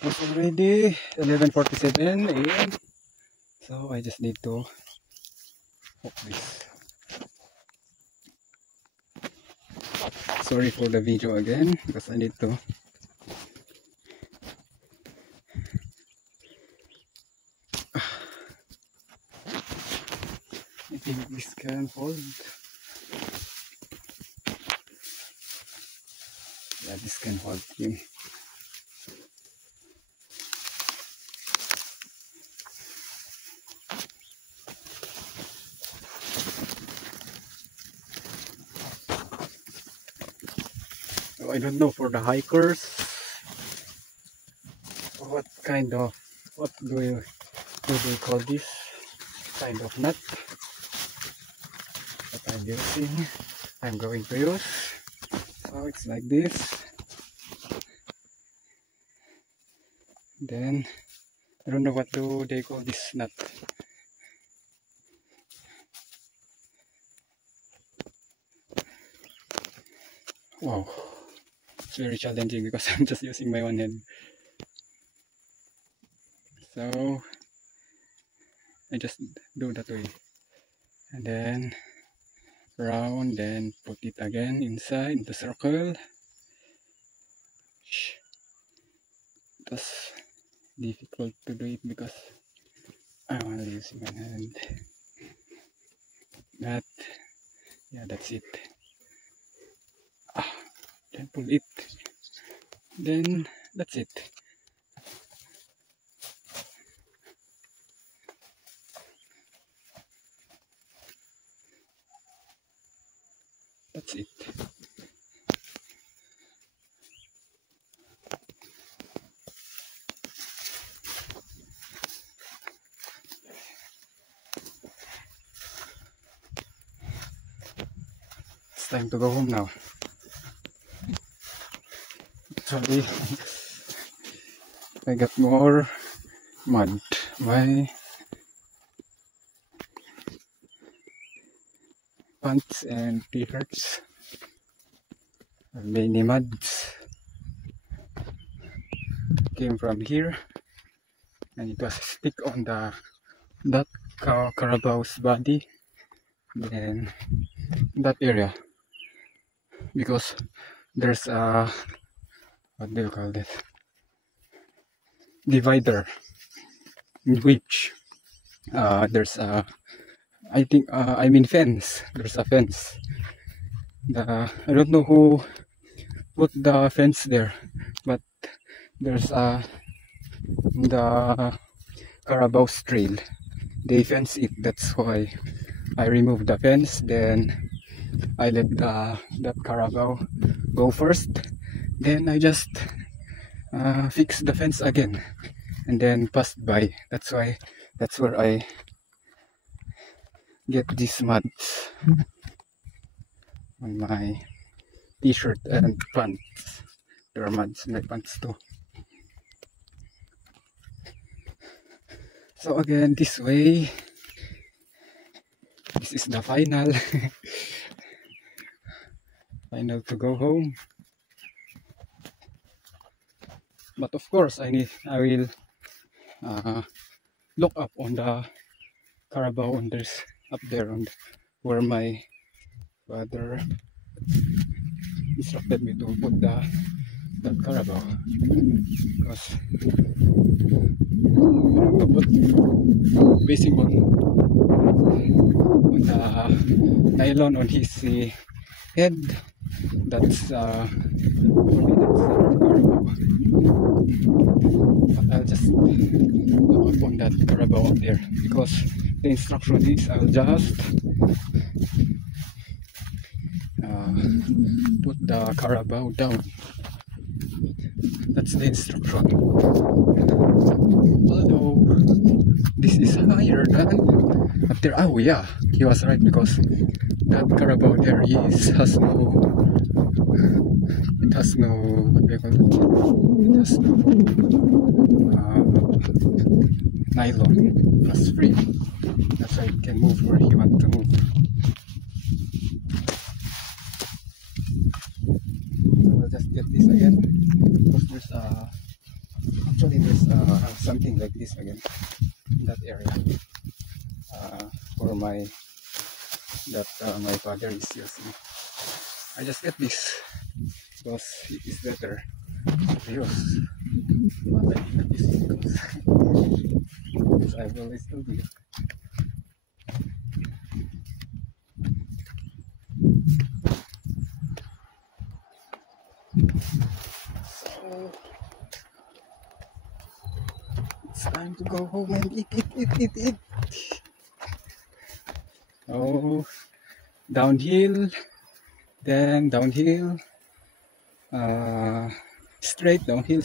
It was already 11:47 a.m. So I just need to hook this. Sorry for the video again because I need to I think this can hold. Yeah, this can hold him. So I don't know for the hikers what do they call this kind of nut that I'm going to use. So it's like this. Then I don't know what do they call this nut. Wow, it's very challenging because I'm just using my one hand. So I just do that way and then round, then put it again inside the circle. That's difficult to do it because I'm only using my hand. But yeah, that's it. Then pull it. Then that's it. That's it. It's time to go home now. Actually, I got more mud. My pants and t-shirts have many muds. Came from here, and it was stick on that Carabao's body. Then that area, because there's a what do you call this, divider, in which there's a fence. There's a fence. I don't know who put the fence there, but there's the Carabao's trail. They fence it. That's why I removed the fence. Then I let that Carabao go first. Then I just fix the fence again and then passed by. That's where I get these muds on my t-shirt and pants. There are muds in my pants too. So again, this way, this is the final final to go home. But of course I will look up on the Carabao, and there's up there on where my father instructed me to put that Carabao, because to put basing on the nylon on his head. That's for me, that's Carabao. But I'll just look up on that Carabao up there, because the instruction is I'll just put the Carabao down. That's the instruction. Although this is higher than up there. Oh yeah, he was right, because that Carabao there has no what do you call it? It has no nylon. It's free. That's why it can move where he wants to move. So we'll just get this again, because there's a Actually, there's something like this again in that area for my my father is using. I just get this because it is better to use. But I think this is because I've always told you. So it's time to go home and eat. Oh, downhill, then downhill, straight downhill,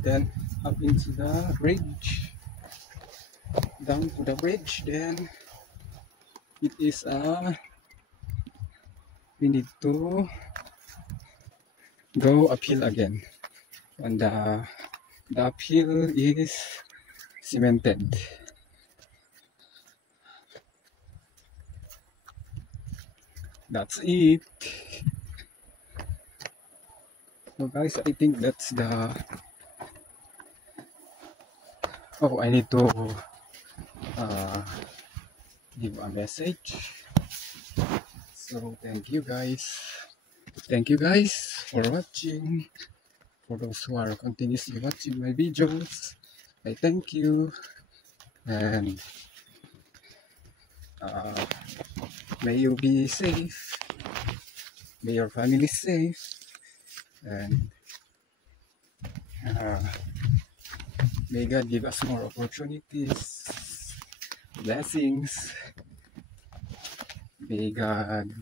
then up into the bridge, down to the bridge, then it is we need to go uphill again, and the uphill is cemented. That's it. So guys, I think that's the I need to give a message. So thank you guys for watching. For those who are continuously watching my videos, I thank you, and may you be safe, may your family safe, and may God give us more opportunities, blessings. May God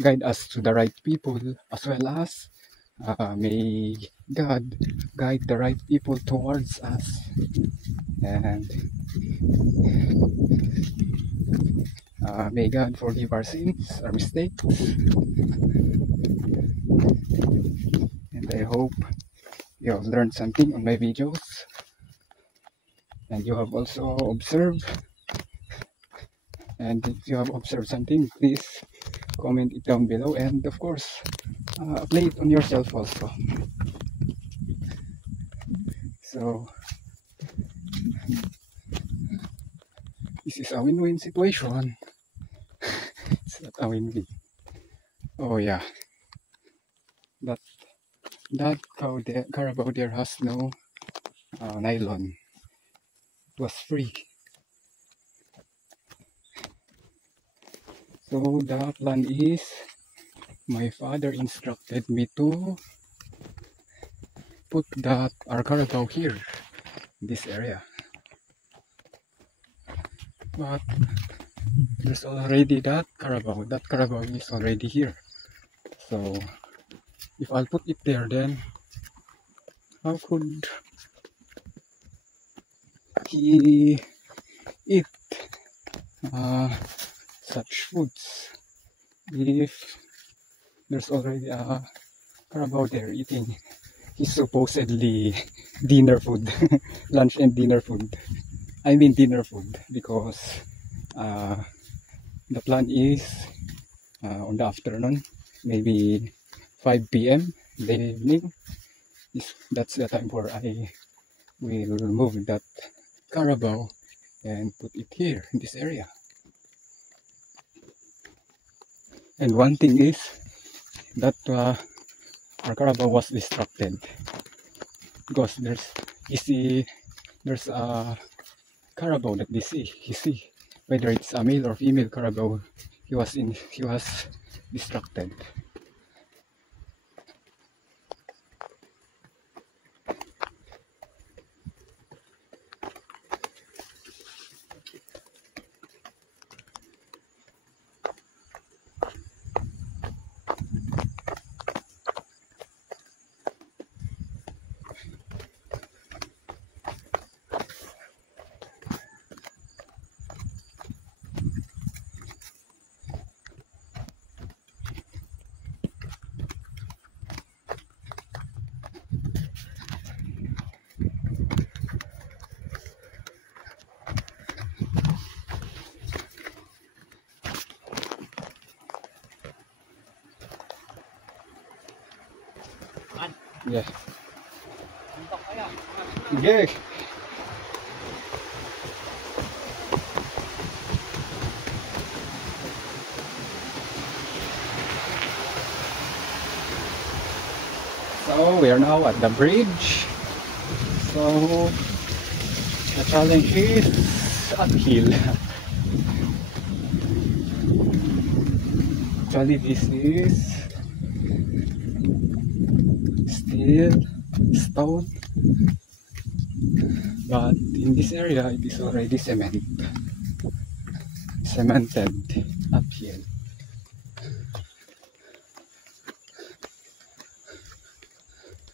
guide us to the right people, as well as may God guide the right people towards us, and may God forgive our sins, our mistakes, and I hope you have learned something on my videos, and you have also observed. And if you have observed something, please comment it down below, and of course play it on yourself also. So this is a win-win situation. It's not a win-win. Oh yeah, that Carabao there has no nylon. It was free. So the plan is, my father instructed me to put our Carabao here, in this area. But there's already that Carabao is already here. So if I'll put it there, then how could he eat such foods if there's already a Carabao there eating his supposedly dinner food, lunch and dinner food? I mean dinner food, because the plan is on the afternoon, maybe 5 p.m. in the evening. That's the time where I will move that Carabao and put it here in this area. And one thing is that our Carabao was distracted, because there's a Carabao that you see whether it's a male or female Carabao. He was distracted. Yeah. Yeah. So we are now at the bridge. So the challenge is uphill. Actually, this is still stone, but in this area it is already cemented uphill.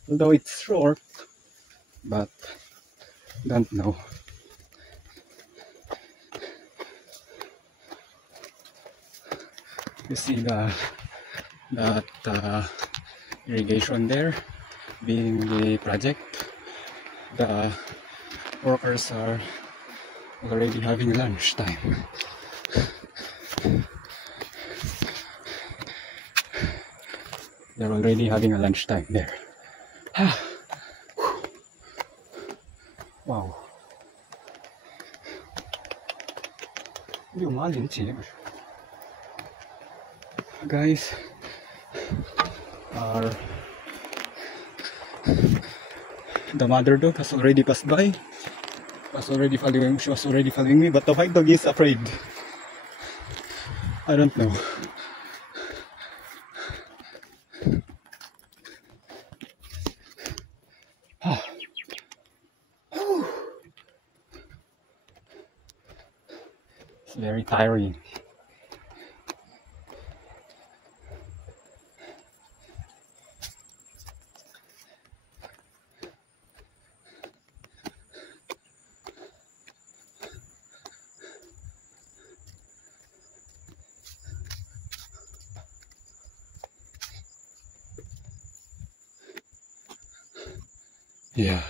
Although it's short, but don't know. You see that irrigation there being the project. The workers are already having lunch time. They're already having a lunch time there. Wow. Guys are the mother dog has already passed by. She was already following me, but the white dog is afraid. I don't know. It's very tiring. Yeah.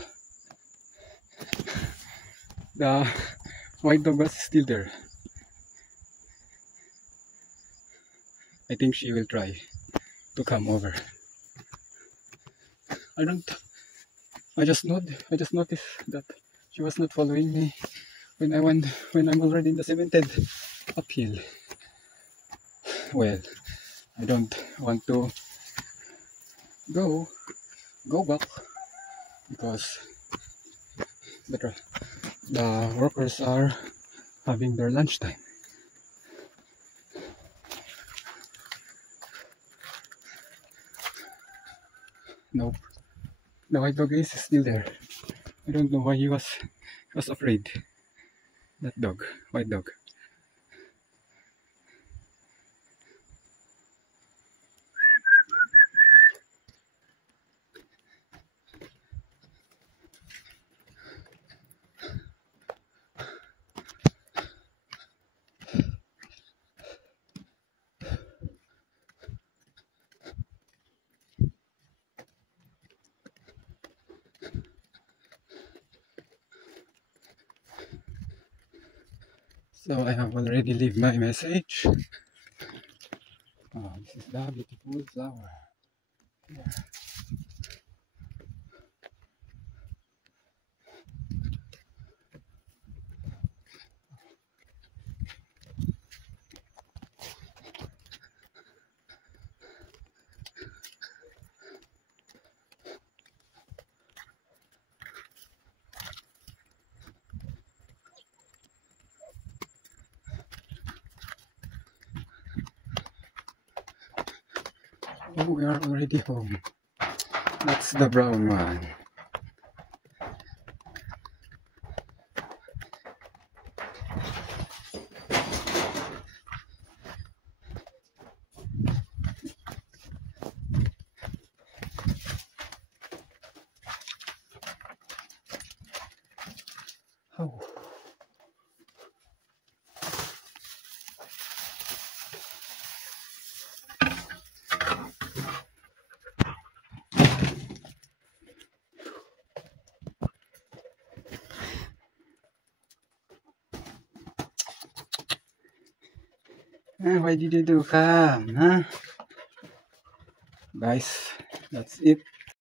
The white dog was still there. I think she will try to come over. I just noticed that she was not following me when I'm already in the cemented uphill. Well, I don't want to go back because the workers are having their lunchtime. Nope. The white dog is still there. I don't know why he was afraid. That dog, white dog. So I have already left my message. Oh, this is the beautiful flower. Yeah. Oh, we are already home. That's the brown one. Oh. Why did you do come, huh? Guys, that's it.